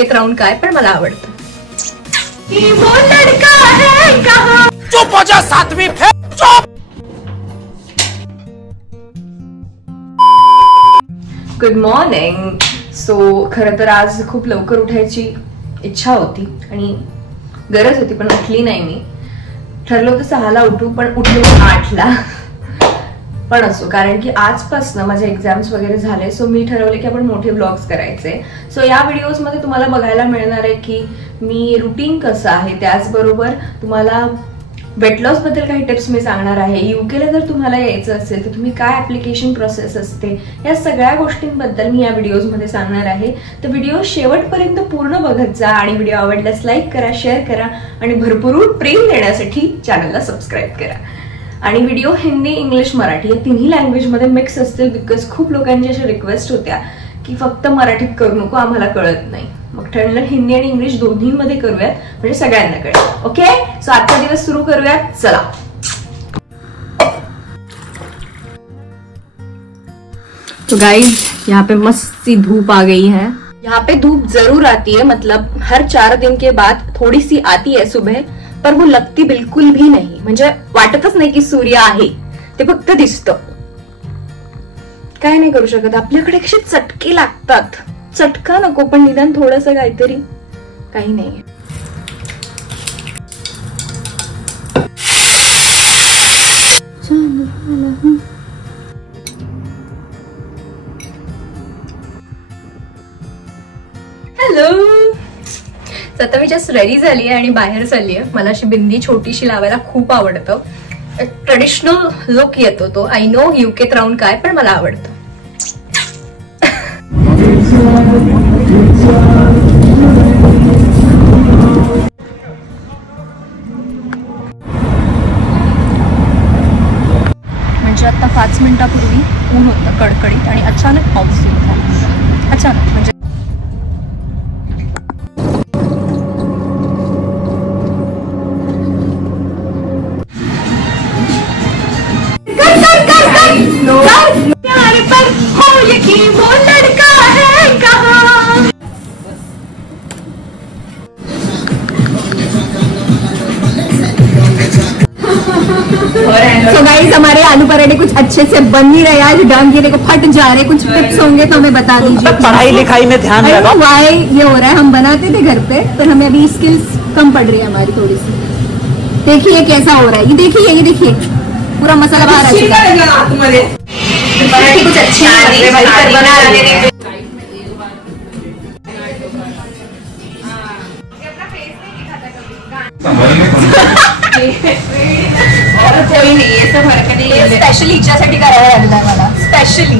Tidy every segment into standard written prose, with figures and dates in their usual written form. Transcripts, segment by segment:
यूकेत राहून काय पण मला आवडतं. चुप हो जा सातवीं फेल, चुप. Good morning. सो खरं तर आज खूप लवकर उठायची इच्छा होती आणि गरज होती, पण उठली नाही. मी ठरलं होतं 6ला उठू, पण उठले 8ला. पण असो, कारण की आजपासून माझे एक्झाम्स वगैरे झाले. सो मी ठरवले की आपण मोठे व्लॉग्स करायचे. सो या व्हिडिओज मध्ये तुम्हाला बघायला मिळणार आहे की मी रुटीन कसं आहे, त्याचबरोबर तुम्हाला वेट लॉस बद्दल काही टिप्स मी सांगणार आहे. यूकेला जर तुम्हाला यायचं असेल तर तुम्ही काय ऍप्लिकेशन प्रोसेस असते, या सगळ्या गोष्टींबद्दल मी या व्हिडिओजमध्ये सांगणार आहे. तर व्हिडिओ शेवटपर्यंत पूर्ण बघत जा आणि व्हिडिओ आवडल्यास लाईक करा, शेअर करा आणि भरपूर प्रेम देण्यासाठी चॅनलला सबस्क्राईब करा. आणि व्हिडिओ हिंदी, इंग्लिश, मराठी या तिन्ही लँग्वेजमध्ये मिक्स असतील, बिकॉज खूप लोकांची अशा रिक्वेस्ट होत्या की फक्त मराठीत करू नको, आम्हाला कळत नाही. मग ठरलं हिंदी आणि इंग्लिश दोन्हीमध्ये करूयात, म्हणजे सगळ्यांना कळेल. ओके, सो आजचा दिवस सुरू करूयात. चला. तो गाइस, यहाँ पे मस्त सी धूप आ गई है. यहाँ पे धूप जरूर आती है, मतलब हर 4 दिन के बाद थोड़ी सी आती है सुबह, पर वो लगती बिलकुल भी नाही. म्हणजे वाटतच नाही की सूर्य आहे, ते फक्त दिसतं. काय नाही करू शकत. आपल्याकडे कसे चटके लागतात. चटका नको, पण निदान थोडंसं काहीतरी. काही नाही. हॅलो. आता मी जस्ट रेडी झाली आहे आणि बाहेर चालली आहे. मला अशी बिंदी छोटीशी लावायला खूप आवडतं. ट्रेडिशनल लुक येतो तो. आय नो यूकेत राहून काय पण मला आवडतं. म्हणजे आता 5 मिनिटापूर्वी ऊन होतं कडकडीत आणि अचानक पाऊस सुरू झाला. अचानक म्हणजे So guys, हमारे आलू पराठे कुछ अच्छे से बन नहीं रहे, आज डम गिरे को फट जा रहे. कुछ टिप्स होंगे तो हमें बता दीजिए. पढ़ाई लिखाई में ध्यान लगाओ. वाई ये हो रहा है, हम बनाते थे घर पे, पर हमें अभी स्किल्स कम पड़ रही है हमारी थोड़ी सी. देखिए कैसा हो रहा है. ये देखिए पूरा मसाला बाहर आ चुका है. पराठे कुछ अच्छे बना. कोई नहीं, ये सब फर्क नहीं है. स्पेशली हिच्यासाठी करायला लागलाय मला. स्पेशली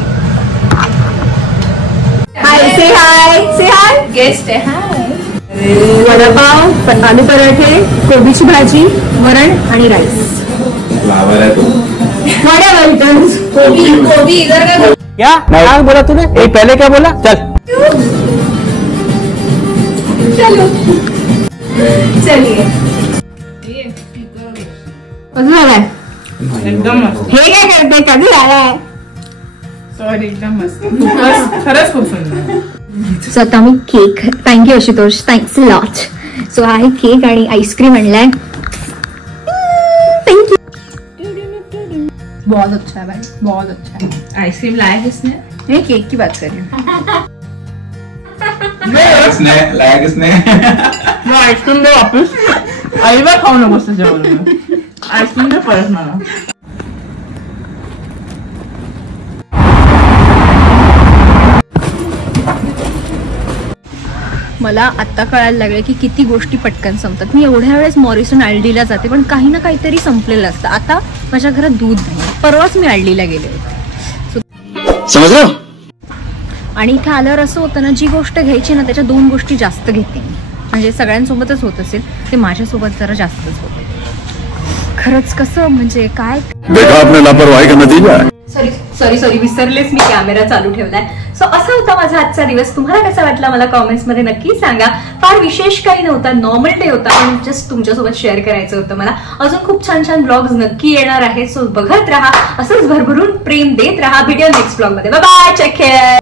हाय गेस्ट आहे. हाय. वडापाव, आलू पराठे, कोबीची भाजी, वरण आणि राईस. कोबी इधर का क्या बोला तूने? पहले क्या बोला? चल चलो चलिए. एकदम मस्त. हे काय करते? कधी आलाय? सॉरी, एकदम मस्त. खरंच खूप सुंदर. सो आता मी cake. Thank you Ashutosh, thanks a lot. So आहे केक आणि आईस्क्रीम आणलाय. थँक्यू. बहुत अच्छा है भाई, बहुत अच्छा है. आइसक्रीम लाया किसने? मैं केक की बात कर रही हूँ. लाया किसने? आइसक्रीम दे वापस. अजिबात खाऊ नकोस त्याच्याबरोबर. आइसक्रीम दे परत मला. मला आता कळायला लागलं की किती गोष्टी पटकन संपतात. मी एवढ्या वेळेस मॉरिसन आल्डीला जाते, पण काही ना काहीतरी संपलेलं असतं. आता माझ्या घरात दूध नाही. परवाच मी आल्डीला गेले होते. समज रहे हो? आणि इथे आल्यावर असं होतं ना, जी गोष्ट घ्यायची ना त्याच्या 2 गोष्टी जास्त घेते. म्हणजे सगळ्यांसोबतच होत असेल, ते माझ्यासोबत जरा जास्तच होतं. खरंच कसं म्हणजे काय. देखा आपने लापरवाही का नतीजा. सॉरी विसरलेच, मी कॅमेरा चालू ठेवलाय. सो असा होता माझा आजचा दिवस. तुम्हाला कसा वाटला मला कॉमेंट्स मध्ये नक्की सांगा. फार विशेष काही नव्हता, नॉर्मल डे होता, पण जस्ट तुमच्यासोबत शेअर करायचं होतं मला. अजून खूप छान छान ब्लॉग्स नक्की येणार आहेत. सो बघत राहा, असंच भरभरून प्रेम देत राहा. व्हिडिओ नेक्स्ट ब्लॉग मध्ये. Bye bye, take care.